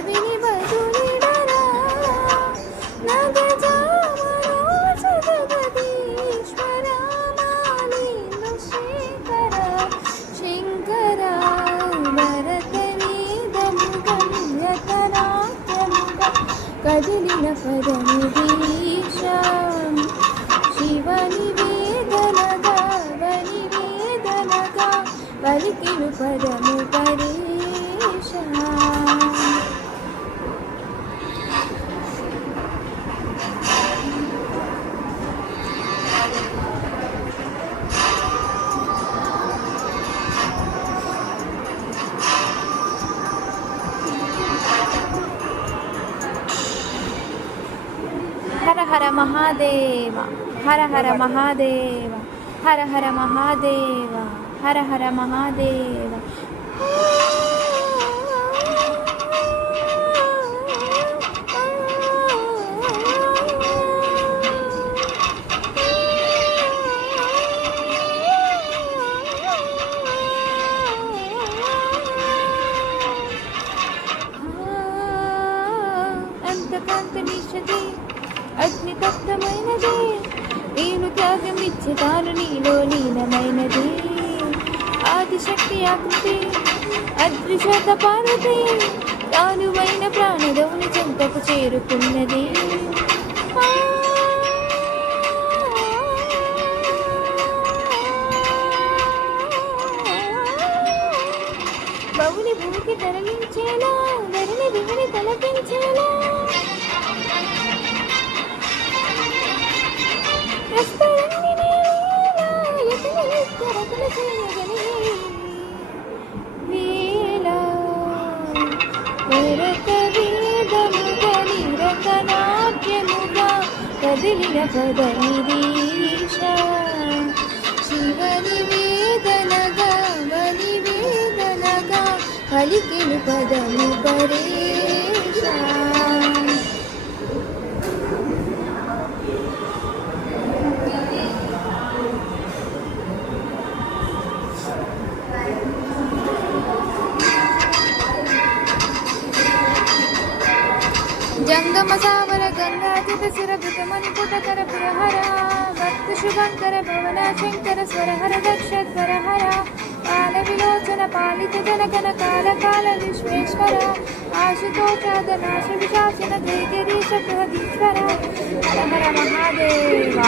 చదివి బదులిడరా కదిలిన పదము దీక్షం శివని వేదనగా వని వేదనగా వలికిను పదము హర హర మహాదేవ హర హర మహాదేవ హర హర మహాదేవ హర హర అగ్ని తప్తమైనది నేను త్యాగం ఇచ్చే తాను నీలో లీనమైనది. ఆదిశక్తి ఆకృతి అదృశత పార్వతి తానువైన ప్రాణదవుని చెంతకు చేరుకున్నది. బవుని భూమికి తరలించేలా ధరిని దివిని తలపించేలా. వరక వేదముగా నిరత నాట్యముగా కదిలిన పదనిదీశ శివని వేదనగా వని వేదనగా పలికిను పదము పరేశ సుగమ సామర గంగాజిత సురభుత మణిపుట కర పురహర భక్త శుభంకర భవన శంకర స్వరహర దక్ష స్వరహర కాల విలోచన పాలిత జనగన కాల కాల విశ్వేశ్వర ఆశుతోషాద నాశ విశాసన జయగిరీశ బృహదీశ్వర హర హర మహాదేవ.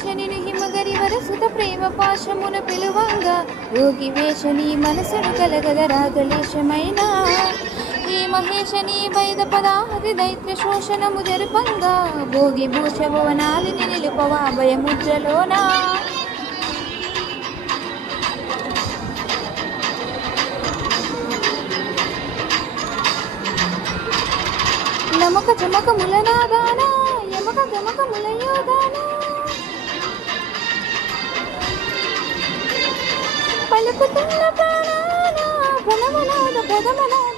వ్యోమకేశని హిమగరివర సుత ప్రేమ పాశమున పిలువంగా యోగి వేషని మనసును కలగద రాగలేశమైన ఈ మహేషని వైద పదాహరి దైత్య శోషణము జరుపంగా భోగి భూష భువనాలిని నిలుపవా భయముద్రలోనా నమక చమక ములనాదాన యమక గమక ములయోదాన పలుకుతున్న ప్రాణాన ప్రణమనాద ప్రథమనాద